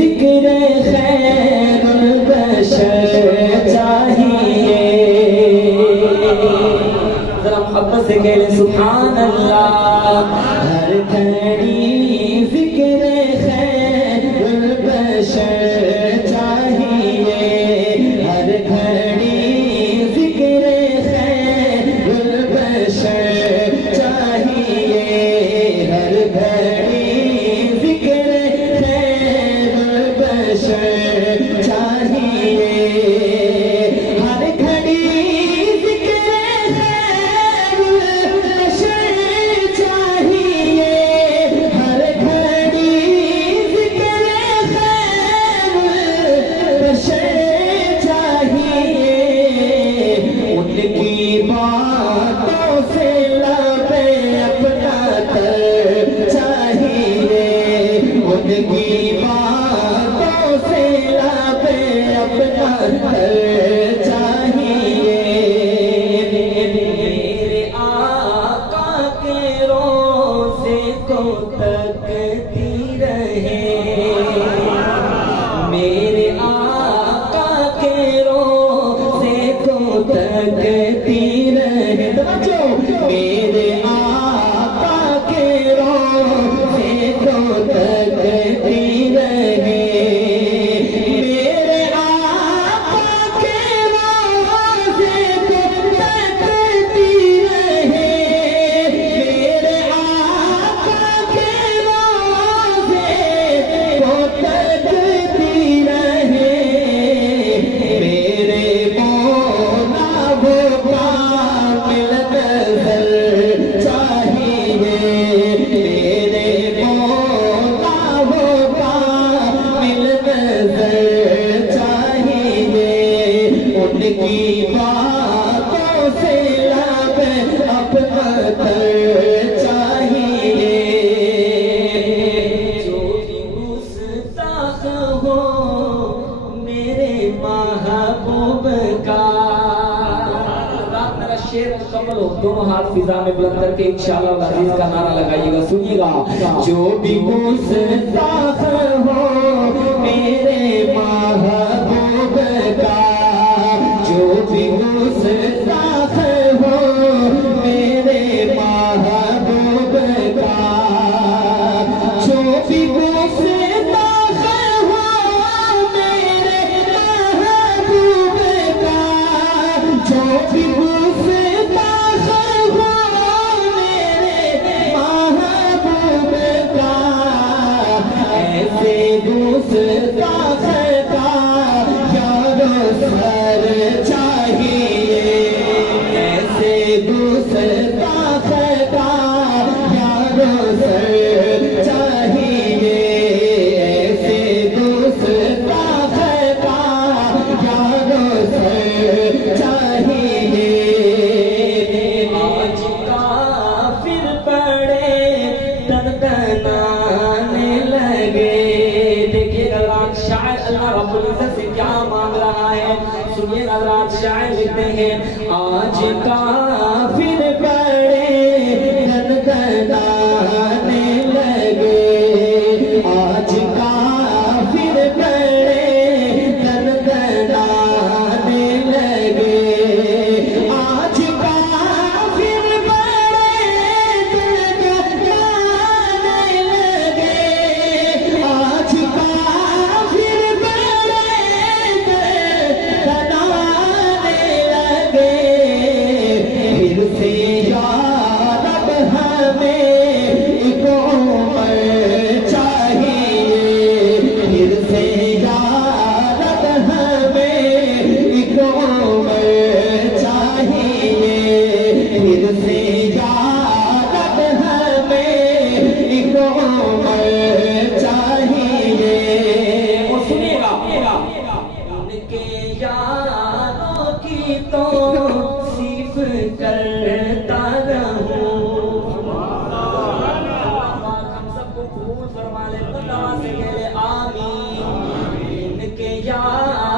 जिक्र खैरुल बशर चाहिए। जरा मोहब्बत से कह ले सुभान अल्लाह। हर घड़ी जिक्र खैरुल बशर चाहिए। हर घड़ी जिक्र खैरुल बशर चाहिए। हर घड़ी चाहिए। हर घड़ी जिक्र खैरुल बशर चाहिए। हर घड़ी जिक्र खैरुल बशर चाहिए। उनकी बातों से लबे अपना तर चाहिए। उनकी अपना घर चाहिए। मेरे आका के रोज़े को तकती रहे। मेरे आका के रोज़े को तकती रहे। मेरे आका के रोज़े को तकती रहे। उनकी बातों से लब अपना तर चाहिए। जो भी गुस्ताख हो मेरे महबूब का। रात मेरा शेर मुकम्मल हो, दोनों हाथ फिजा में बुलंद करके इंशाअल्लाह अजीज का नारा लगाइएगा, सुनिएगा। जो भी गुस्ताख हो मेरे महबूब का। जो भी गुस्ताख हो मेरे महबूब का। जो भी गुस्ताख हो मेरे महबूब का। जो भी गुस्ताख हो मेरे महबूब का। ऐसे गुस्ताख का यारो सर चाहिए। ऐसे गुस्ताख का यारो सर चाहिए। ऐसे गुस्ताख का यारो सर चाहिए। आज काफिर पड़े तनतनाने लगे। देखिए रात शायर अल्लाह रब्बुल इज्जत से क्या मांग रहा है, सुनिए। रात शायर लिखते हैं, आज काफिर पड़े तनतनाने लगे। आज काफिर पड़े तनतनाने लगे। आज काफिर पड़े तनतनाने लगे। आज काफिर पड़े तनतनाने लगे। फिर से या रब हमें एक उम्र चाहिए। फिर से या रब हमें एक उम्र चाहिए। फिर से या रब हमें एक उम्र चाहिए। और सुनिएगा, उनके यारों की तो सिर्फ करता रहूं। हम सबको कबूल फरमा ले, बंदा से कह ले आमीन। इनके यार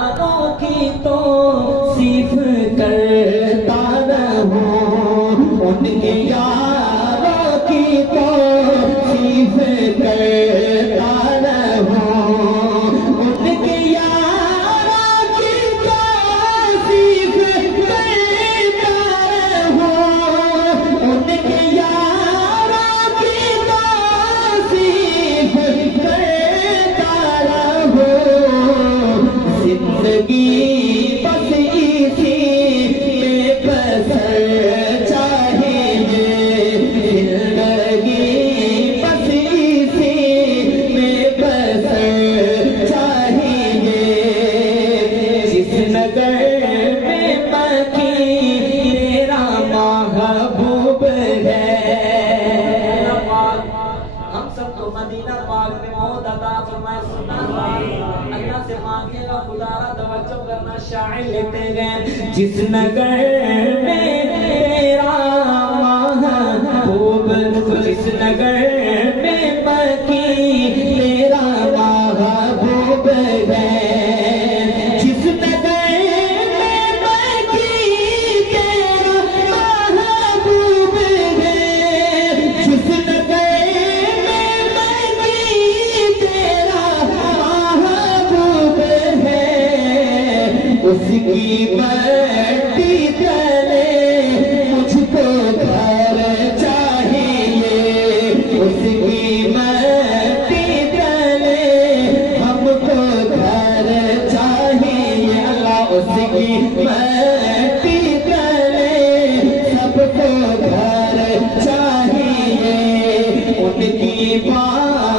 ज़रा तवज्जो करना, शायर लिखते गए जिस नगर में तेरा महबूब, जिस नगर में बकी तेरा महबूब है, जिस नगर में बकी तेरा महबूब है, जिस नगर में बकी तेरा महबूब है, उसकी मट्टी तले मुझको घर चाहिए, उसकी मट्टी तले हमको घर चाहिए, अल्लाह उसकी मट्टी तले सबको घर चाहिए, उनकी बात